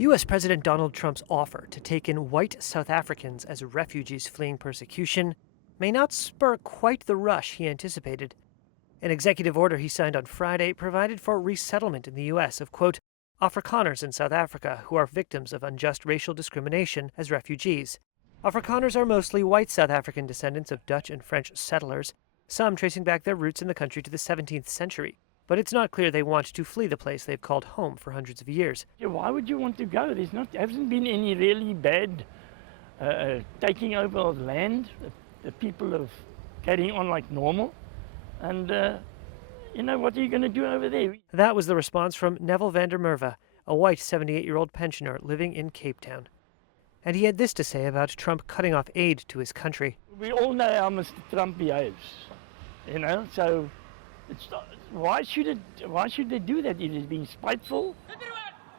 U.S. President Donald Trump's offer to take in white South Africans as refugees fleeing persecution may not spur quite the rush he anticipated. An executive order he signed on Friday provided for resettlement in the U.S. of, quote, Afrikaners in South Africa who are victims of unjust racial discrimination as refugees. Afrikaners are mostly white South African descendants of Dutch and French settlers, some tracing back their roots in the country to the 17th century. But it's not clear they want to flee the place they've called home for hundreds of years. Yeah, why would you want to go? There hasn't been any really bad taking over of land. The people are carrying on like normal. And, what are you going to do over there? That was the response from Neville van der Merwe, a white 78-year-old pensioner living in Cape Town. And he had this to say about Trump cutting off aid to his country. We all know how Mr. Trump behaves, so why should they do that? It is being spiteful.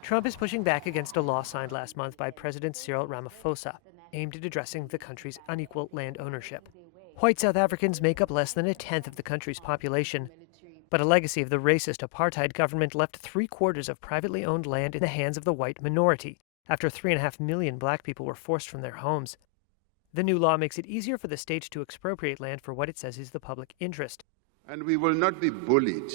Trump is pushing back against a law signed last month by President Cyril Ramaphosa, aimed at addressing the country's unequal land ownership. White South Africans make up less than a tenth of the country's population, but a legacy of the racist apartheid government left 3/4 of privately owned land in the hands of the white minority, after 3.5 million black people were forced from their homes. The new law makes it easier for the state to expropriate land for what it says is the public interest. And we will not be bullied.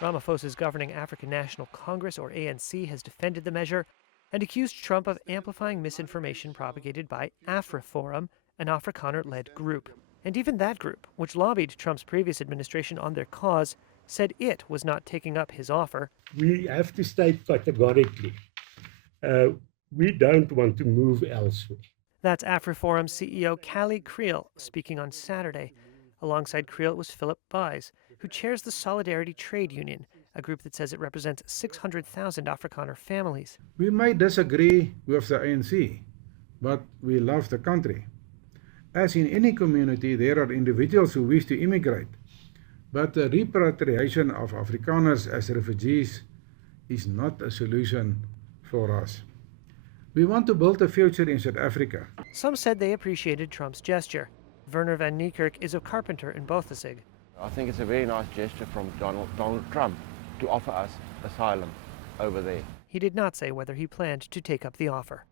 Ramaphosa's governing African National Congress, or ANC, has defended the measure and accused Trump of amplifying misinformation propagated by AfriForum, an Afrikaner-led group. And even that group, which lobbied Trump's previous administration on their cause, said it was not taking up his offer. We have to state categorically, we don't want to move elsewhere. That's AfriForum CEO Callie Creel speaking on Saturday. Alongside Creel was Philip Buys, who chairs the Solidarity Trade Union, a group that says it represents 600,000 Afrikaner families. We may disagree with the ANC, but we love the country. As in any community, there are individuals who wish to immigrate, but the repatriation of Afrikaners as refugees is not a solution for us. We want to build a future in South Africa. Some said they appreciated Trump's gesture. Werner van Niekerk is a carpenter in Bothasig. I think it's a very nice gesture from Donald Trump to offer us asylum over there. He did not say whether he planned to take up the offer.